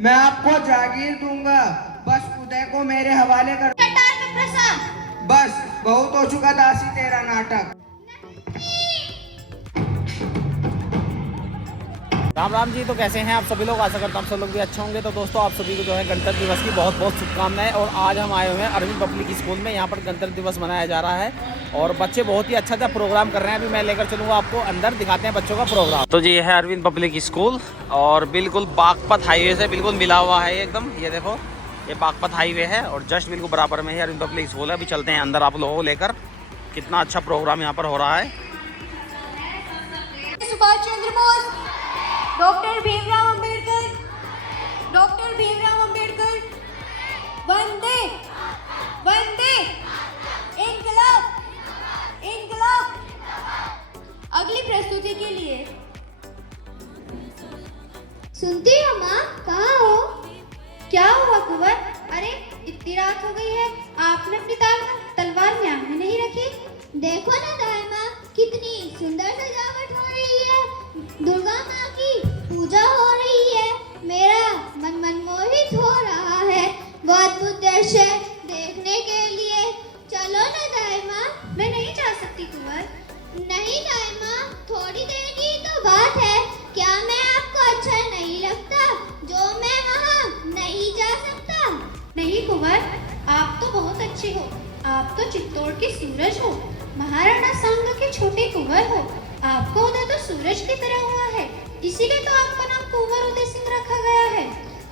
मैं आपको जागीर दूंगा, बस उदय को मेरे हवाले कर। कटार में फंसा। बस बहुत हो चुका दासी तेरा नाटक। राम राम जी। तो कैसे हैं आप सभी लोग? आशा करता हूँ आप सब लोग भी अच्छे होंगे। तो दोस्तों आप सभी को जो है गणतंत्र दिवस की बहुत बहुत शुभकामनाएं। और आज हम आए हुए हैं अरविंद पब्लिक स्कूल में। यहाँ पर गणतंत्र दिवस मनाया जा रहा है और बच्चे बहुत ही अच्छा प्रोग्राम कर रहे हैं। अभी मैं लेकर चलूँगा आपको अंदर, दिखाते हैं बच्चों का प्रोग्राम। तो जी ये है अरविंद पब्लिक स्कूल और बिल्कुल बागपत हाईवे से बिल्कुल मिला हुआ है एकदम। ये देखो ये बागपत हाईवे है और जस्ट बिल्कुल बराबर में ही अरविंद पब्लिक स्कूल है। अभी चलते हैं अंदर आप लोगों को लेकर। कितना अच्छा प्रोग्राम यहाँ पर हो रहा है। सुभाष चंद्र बोस, डॉक्टर भीमराव अंबेडकर, डॉक्टर भीमराव अंबेडकर, वंदे वंदे इनकलाब इनकलाब। अगली प्रस्तुति के लिए सुनती हो माँ? कहाँ हो? क्या हुआ कुंवर? अरे इतनी रात हो गई है, आपने अपनी तलवार म्यान में नहीं रखी? देखो ना दाई माँ, कितनी सुंदर सजावट हो रही है। दुर्गा माँ की पूजा हो रही है। मेरा मन मनमोहित हो रहा है वो अद्भुत दृश्य देखने के लिए। चलो ना दाई माँ। मैं नहीं जा सकती कुंवर। नहीं दाई माँ, थोड़ी देर की तो बात है। क्या मैं आपको अच्छा नहीं लगता जो मैं वहाँ नहीं जा सकता? नहीं कुंवर, आप तो बहुत अच्छे हो। आप तो चित्तौड़ के सूरज हो, महाराणा सांगा के छोटे कुंवर हो। आपका उदय तो सूरज की तरह हुआ है, इसीलिए तो आपका नाम कुंवर उदय सिंह रखा गया है।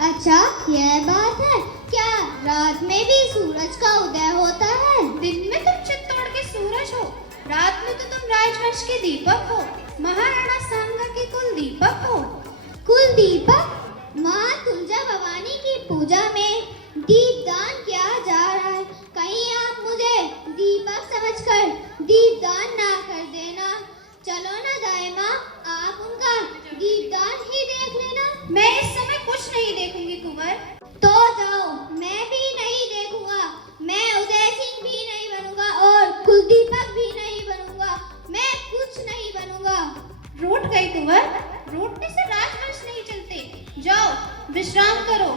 अच्छा यह बात है क्या? रात में भी सूरज का उदय होता है? दिन में तुम चित्तौड़ के सूरज हो, रात में तो तुम राजवंश के दीपक हो, महाराणा सांगा के कुल दीपक हो। कुल दीपक? माँ तुलजा भवानी की पूजा में दीपदान किया जा रहा है। कहीं आप मुझे दीपक समझकर दीपदान ना कर देना। चलो ना दाई माँ, आप उनका दीपदान ही देख लेना। मैं इस समय कुछ नहीं देखूंगी कुंवर। तो जाओ, मैं भी नहीं देखूंगा। मैं उदय सिंह भी नहीं बनूंगा और कुलदीपक भी नहीं बनूंगा। मैं कुछ नहीं बनूंगा। रूठ गई कुंवर, रूठने से राजवंश नहीं चलते। जाओ विश्राम करो।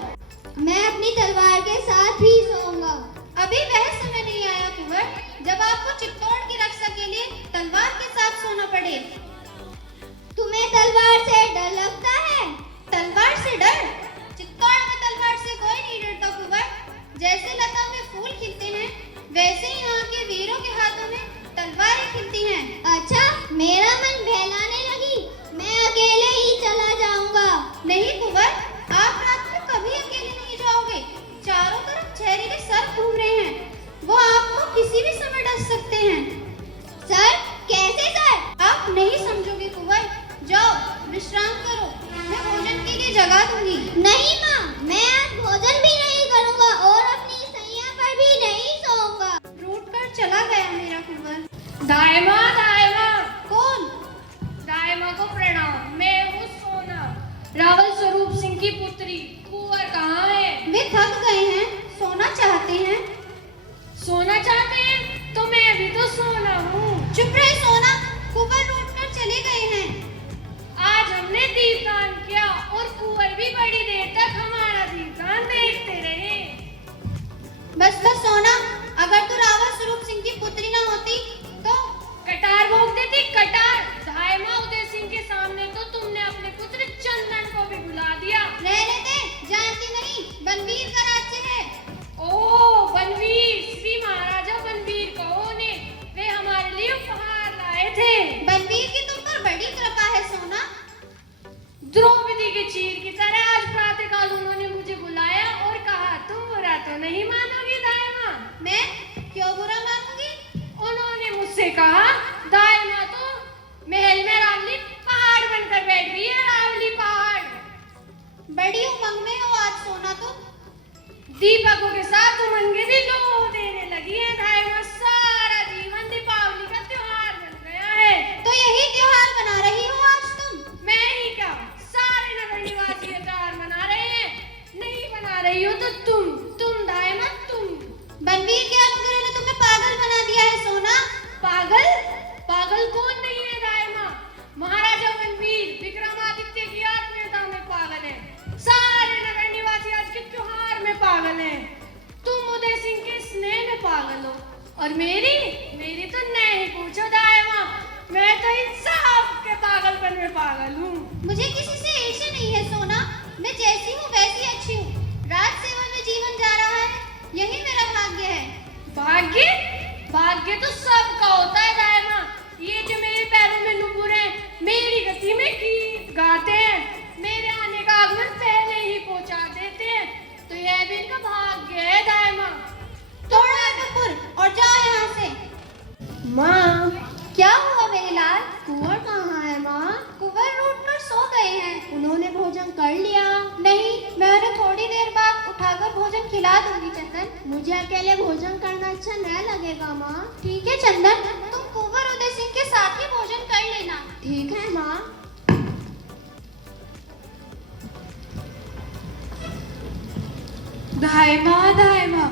मैं अपनी तलवार के साथ ही सोऊंगा। अभी वह समय नहीं आया कुंवर जब आपको चित्तौड़ की रक्षा के लिए तलवार के साथ सोना पड़े। तुम्हें तलवार से डर लगता है? तलवार से डर? चित्तौड़ में तलवार से कोई नहीं डरता कुंवर। जैसे लता में फूल खिलते हैं वैसे ही यहाँ के वीरों के हाथों में तलवारें खिलती हैं। अच्छा, मेरा मन बहलाने लगी। मैं अकेले ही चला जाऊंगा। नहीं कुंवर, आप रात में कभी अकेले नहीं जाओगे। चारों तरफ जहरीले सर्प घूम रहे हैं, वो आपको किसी भी समय डस सकते हैं। सर? कैसे सर? आप नहीं समझोगे कुंवर। जाओ विश्राम करो, मैं भोजन के लिए जगा दूंगी। नहीं माँ, मैं आज भोजन भी नहीं करूँगा और अपनी सैया पर भी नहीं सोऊंगा। रूठ कर चला गया मेरा कुंवर। दायमा दायमा। कौन? दायमा को प्रणाम। मैं हूँ सोना, रावल स्वरूप सिंह की पुत्री। कुंवर कहाँ है? वे थक गए हैं, सोना चाहते हैं। सोना चाहते हैं तो मैं भी तो सोना हूँ। चुप रहे सोना, कुंवर रूठ कर चले गए हैं। आज हमने दीपदान किया और कुंवर भी बड़ी देर तक हमारा दीपदान देखते रहे। बस सोना, अगर तू रावल स्वरूप सिंह की पुत्री न होती तो कटार भोग देती कटार। दायमा उदय सिंह के सामने तो तुमने अपने पुत्र चंदन को भी बुला दिया। रहने दे, जानती नहीं बनवीर का राज्य है। ओ बनवीर, श्री महाराजा बनवीर कहो ने, वे हमारे लिए उपहार लाए थे। बनवीर की तुम पर बड़ी कृपा है सोना। द्रौपदी के चीर की तरह आज प्रातःकाल उन्होंने मुझे बुलाया और कहा तुम बुरा तो नहीं मानोगी दायमा। मैं क्यों बुरा मानूंगी? उन्होंने मुझसे कहा दायमा तो महल में रावली पहाड़ बनकर बैठ गई है। रावली पहाड़। बड़ी उमंग में हो आज सोना तुम। दीपकों के साथ उमंगे भी लो देने लगी है दायमा। सारा जीवन दीपावली का त्योहार बन गया है। तो यही त्योहार मना रही हो आज तुम? मैं ही क्या, सारे नगर निवासी त्योहार मना रहे हैं। नहीं मना रही हो तो तुम दायमा तुम। बनवीर के अनुग्रह ने तुम्हें पागल बना दिया है सोना। पागल? पागल कौन नहीं है दायमा? महाराजा बनवीर विक्रमादित्य की आत्मीयता में पागल है। सारे नगर निवासी और मेरी मेरी तो नहीं पूछो दाई माँ, मैं तो इन सब के पागलपन में पागल हूँ। मुझे किसी से ईर्ष्या नहीं है सोना, मैं जैसी हूँ वैसी अच्छी हूँ। राज सेवा में जीवन जा रहा है, यही मेरा भाग्य है। भाग्य भाग्य तो सबका होता है दाई माँ। ये जो मेरे पैरों में नुपुर है, मेरी गति में गीत गाते हैं, मेरे आने का आगमन पहले ही पहुंचा देते हैं, तो यह भी इनका भाग्य है दाई माँ। तोड़ो नुपुर और जाओ यहाँ से। माँ, क्या हुआ मेरे लाल? कुंवर कहाँ है माँ? कुंवर रूठ कर सो गए हैं। उन्होंने भोजन कर लिया? नहीं, मैं उन्हें थोड़ी देर बाद उठाकर भोजन खिला दूंगी चंदन। मुझे अकेले भोजन करना अच्छा नहीं लगेगा माँ। ठीक है चंदन, तुम कुंवर उदय सिंह के साथ ही भोजन कर लेना। ठीक है माँ। दाई माँ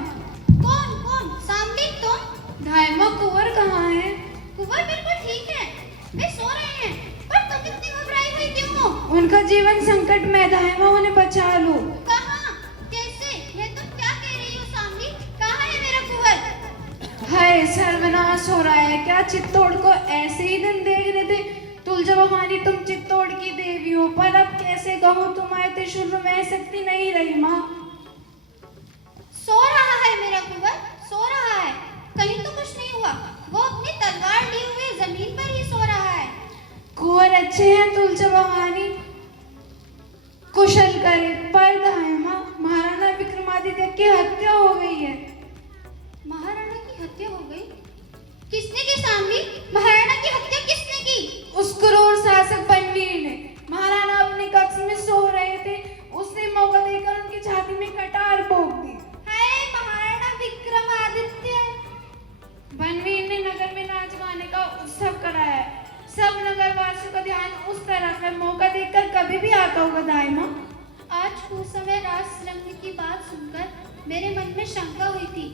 कौन कौन? सामने तुम? दाई माँ, कुंवर कहाँ है? कुंवर बिल्कुल ठीक है, वे सो रहे हैं। पर तुम इतनी घबराई हुई क्यों हो? उनका जीवन संकट में दाई माँ, उन्हें बचा लो। कहाँ? कैसे? ये तुम क्या कह रही हो सामने? कहाँ है मेरा कुंवर? हाय, सर्वनाश हो रहा है। क्या चित्तौड़ को ऐसे ही दिन देख रहे थे? तुलजा भवानी, तुम चित्तौड़ की देवी हो, पर अब कैसे कहूँ, तुम्हारे त्रिशूल में वह शक्ति नहीं रही माँ। सो रहा है मेरा कुंवर, सो रहा है। कहीं तो कुछ नहीं हुआ, वो अपनी तलवार लिए हुए जमीन पर ही सो रहा है। कुंवर अच्छे हैं तुलजा भवानी, कुशल करे, पर दाई माँ, महाराणा विक्रमादित्य की हत्या हो गई है। महाराणा की हत्या हो गई? किसने की सामने? महाराणा की हत्या किसने की? उस क्रूर शासक बनवीर ने। महाराणा अपने कक्ष में सो रहे थे, उसने मौका देकर उनकी छाती में कटार भोंक दी। हाय, महाराणा विक्रमादित्य! बनवीर ने नगर में नाच गाने का उत्सव कराया। सब नगरवासियों का ध्यान उस तरफ है, मौका देखकर कभी भी आता होगा दाई माँ। आज कुछ समय रास रंग की बात सुनकर मेरे मन में शंका हुई थी,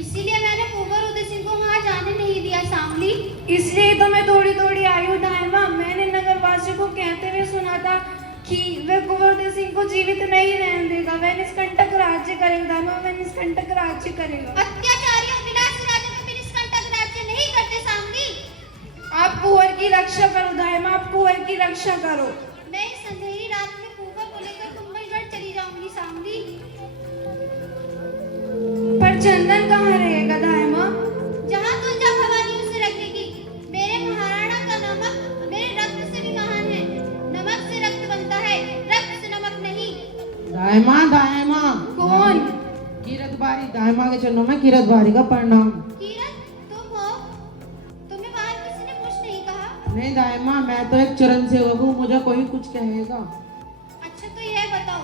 इसीलिए मैंने कुंवर उदय सिंह को वहां जाने नहीं दिया सामली। इसलिए तो मैं थोड़ी थोड़ी आई हूँ दाई माँ। मैंने नगरवासियों को कहते हुए सुना था कि वह कुंवर उदय सिंह को जीवित नहीं रहने देगा, वह निष्कंटक राज्य करेगा, वह निष्कंटक राज्य करेगा। अत्याचारियों, विनाशी राजा कभी निष्कंटक राज्य नहीं करते सामली। आप कुंवर की रक्षा करो दाई माँ, आप कुंवर की रक्षा करो। मैं इस अंधेरी रात में कुंवर को लेकर कुंभलगढ़ चली जाऊंगी सामली। पर चंदन कहाँ रहेगा दाई माँ? जहाँ तुलजा भवानी उसे रखेगी। मेरे महाराणा का नमक मेरे रक्त से भी महान है। नमक से रक्त बनता है, रक्त से नमक नहीं। दाई माँ। कौन? कीरत बारी, दाई माँ के चरणों में कीरत बारी का प्रणाम। कीरत, तुम हो? तुम्हें बाहर किसी ने कुछ नहीं कहा? नहीं दाई माँ, मैं तो एक चरण सेवक हूँ, मुझे कोई कुछ कहेगा। अच्छा तो यह बताओ,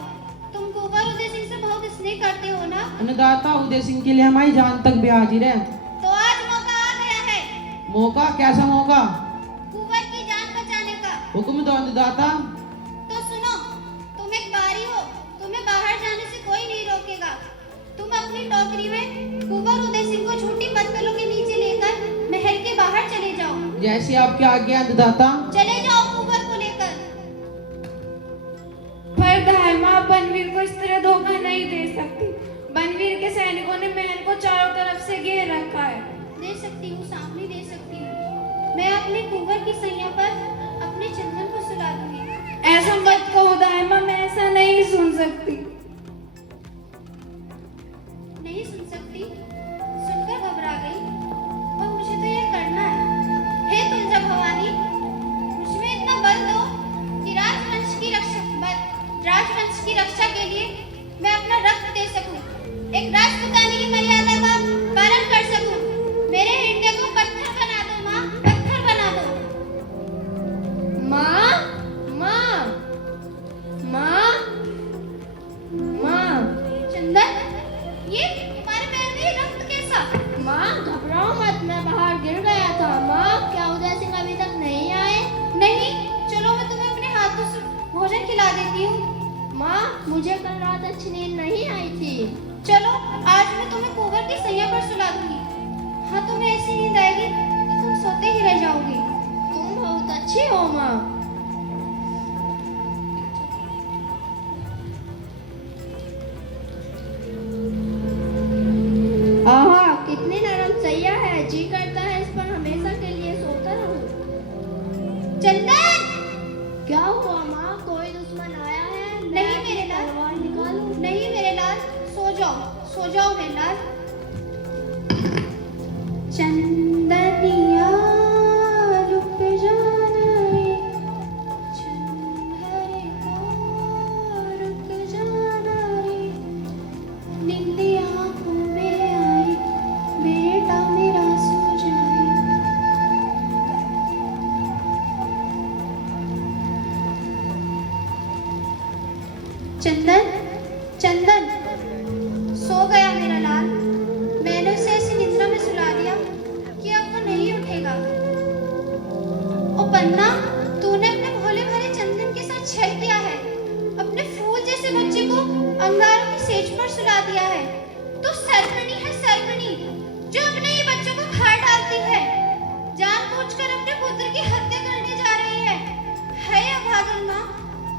तुम कुंवर उदय सिंह से बहुत स्नेह करते हो ना? अन्नदाता उदय सिंह के लिए हमारी जान तक भी हाजिर है। तो आज मौका आ गया है मौका? कैसा मौका? कुंवर की जान बचाने का। हुक्म दो अन्नदाता। तो सुनो, तुम एक बारी हो, तुम्हें बाहर जाने से कोई नहीं रोकेगा। तुम अपनी टोकरी में कुंवर उदय सिंह को झूठी पत्तलों के नीचे लेकर महल के बाहर चले जाओ। जैसी आपकी आज्ञा अन्नदाता। चले जाओ कुंवर को लेकर। पर दाई माँ, बनवीर को इस तरह धोखा नहीं दे सकती। बनवीर के सैनिकों ने महल को चारों तरफ से घेर रखा है। दे सकती हूँ सामने, दे सकती हूँ। मैं अपने कुंवर की सैया पर अपने चंदन को सुला दूंगी। ऐसा मत कहो दाई माँ, मैं ऐसा नहीं सुन सकती। नहीं सुन सकती? सुनकर घबरा गई? और मुझे तो यह करना है। हे तुलजा भवानी, मुझमें इतना बल दो कि राजवंश की रक्षा के लिए मैं अपना रक्त दे सकूं, एक राजपुतानी की मर्यादा का पालन कर सकूं। मेरे हृदय को पत्थर बना दो माँ, पत्थर बना दो। माँ, माँ, माँ, माँ। चंदन, ये तुम्हारे पैर में ये रक्त कैसा? माँ घबराओ मत, मैं बाहर गिर गया था। माँ, क्या उदय सिंह अभी तक नहीं आए? नहीं, चलो मैं तुम्हें अपने हाथों से भोजन खिला देती हूँ। माँ, मुझे कल रात अच्छी नींद नहीं आई थी। चलो आज मैं तुम्हें कुंवर की सैया पर सुला दूंगी। हाँ, तुम्हें ऐसी नींद आएगी कि तुम सोते ही रह जाओगी। तुम बहुत अच्छी हो माँ। आहा, कितनी नरम सैया है। जाओ मेरे लाल। चंदनिया लुक जाना रे, चंदरे को रुक जाना रे, नींदी आंखों में आए, बेटा मेरा सो जाए। चंदन, चंदन सो गया मेरा लाल। मैंने उसे ऐसी निद्रा में सुला दिया कि अब वो नहीं उठेगा। ओ पन्ना, तूने अपने भोले भाले चंदन के साथ छल किया है। अपने फूल जैसे बच्चे को अंगारों की सेज पर सुला दिया है। तू सरकनी है, सरकनी, जो अपने ही बच्चों को खा डालती है। जानबूझकर अपने पुत्र की हत्या करने जा रही है। है अभागन माँ,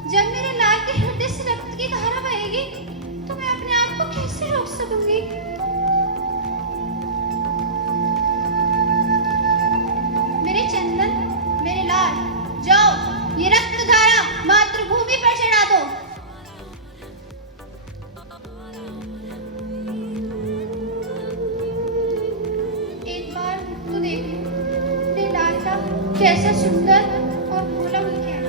जब मेरे लाल के हृदय से रक्त की धारा बहेगी तो मैं अपने आप को कैसे रोक सकूंगी। मेरे चंदन, मेरे लाल, जाओ ये रक्त धारा मातृभूमि पर चढ़ा दो। एक बार तो देखो मेरे लाल का कैसा सुंदर और भोला मुख है।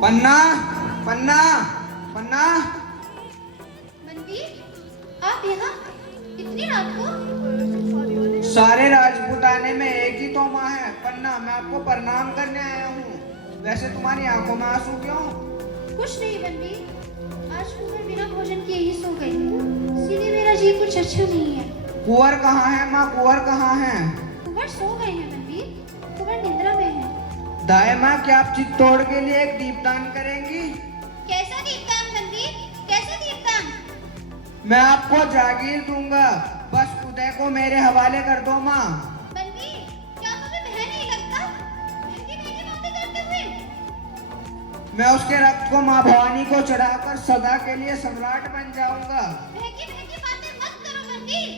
पन्ना, पन्ना, पन्ना। मनवीर, आप यहाँ इतनी रात को? सारे राजपूताने में एक ही तो माँ है। पन्ना, मैं आपको प्रणाम करने आया हूँ। वैसे तुम्हारी आंखों में आंसू क्यों? कुछ नहीं बनवीर, आज कुंवर बिना भोजन किए ही सो गई। इसीलिए मेरा जी कुछ अच्छा नहीं है। कुंवर कहाँ है माँ, कुंवर कहाँ है? कुंवर सो गए हैं बनवीर, कुंवर निद्रा में है। दाई माँ, क्या आप चित्तौड़ के लिए एक दीपदान करेंगी? कैसा दीपदान बनवीर, कैसा दीपदान? मैं आपको जागीर दूंगा, बस उदय को मेरे हवाले कर दो माँ। बनवीर, क्या तुम्हें भय नहीं लगता? महंगी महंगी बातें करते हुए। मैं उसके रक्त को माँ भवानी को चढ़ाकर सदा के लिए सम्राट बन जाऊंगा। महंगी महंगी बातें मत करो बनवीर,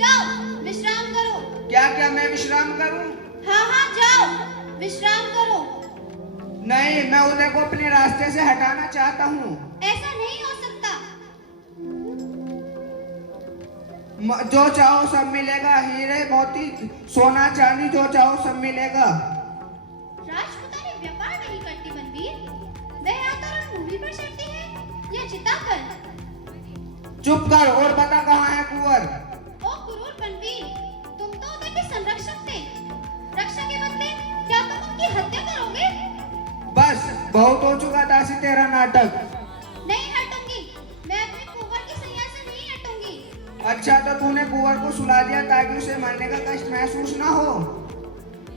जाओ विश्राम करो। क्या क्या मैं विश्राम करूं? हाँ हाँ जाओ विश्राम करो। नहीं, मैं उदय को अपने रास्ते से हटाना चाहता हूँ। ऐसा नहीं हो सकता। जो चाहो सब मिलेगा, हीरे मोती सोना चांदी जो चाहो सब मिलेगा। राजपुतानी व्यापार नहीं करती बनवीर, वह आता रणभूमि पर चढ़ती है या चिता पर। चुप कर और बता कहाँ है कुंवर? ओ क्रूर बनवीर, तुम तो उदय के संरक्षक थे। रक्षा के बदले क्या तुम उनकी हत्या करोगे? बस बहुत हो चुका दासी तेरा नाटक। नहीं हटूंगी, मैं अपने कुंवर की सैया से नहीं हटूंगी। अच्छा, तो तूने कुंवर को सुला दिया ताकि उसे मरने का कष्ट महसूस ना हो।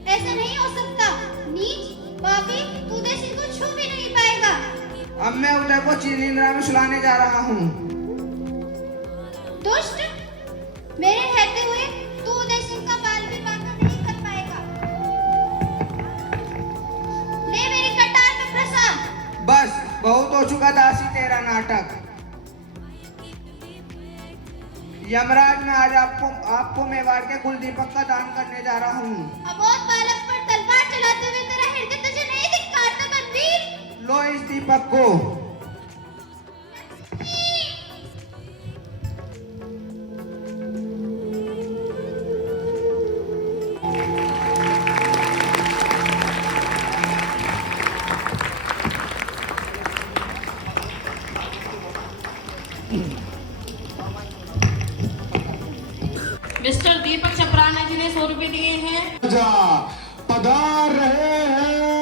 ऐसा नहीं हो सकता। नीच पापी, तू उदय सिंह को छू भी नहीं पाएगा। अब मैं उदय को चिरनिंद्रा में सुलाने जा रहा हूँ। दुष्ट, मेरे रहते हुए तू उदय सिंह का बाल भी बांका नहीं कर पाएगा। ले मेरी कटार में प्रसाद। बस बहुत हो चुका दासी तेरा नाटक। यमराज, मैं आज आपको मेवाड़ के कुलदीपक का दान करने जा रहा हूँ। अबोध बालक पर तलवार चलाते हुए तेरा हृदय तुझे नहीं धिक्कारता बनवीर। लो इस दीपक को। मिस्टर दीपक चपराना जी ने 100 रुपए दिए हैं। पधार रहे हैं